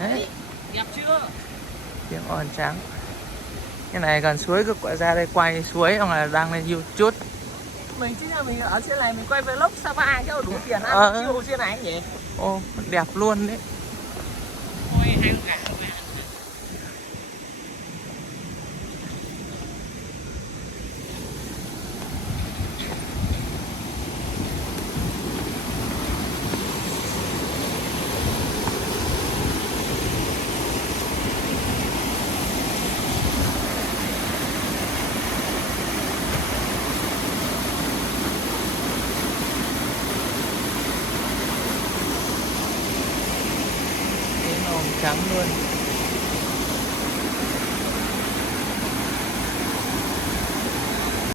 Đấy, Đẹp chưa? tiếng ồn trắng. Cái này gần suối cứ quả ra đây quay suối hoặc là đăng lên YouTube. Mình chứ là mình ở trên này mình quay vlog Sapa cho đủ tiền ăn chiều trên này nhỉ? Ô, đẹp luôn đấy. Ôi hai con gà về. Tiếng ồn trắng luôn.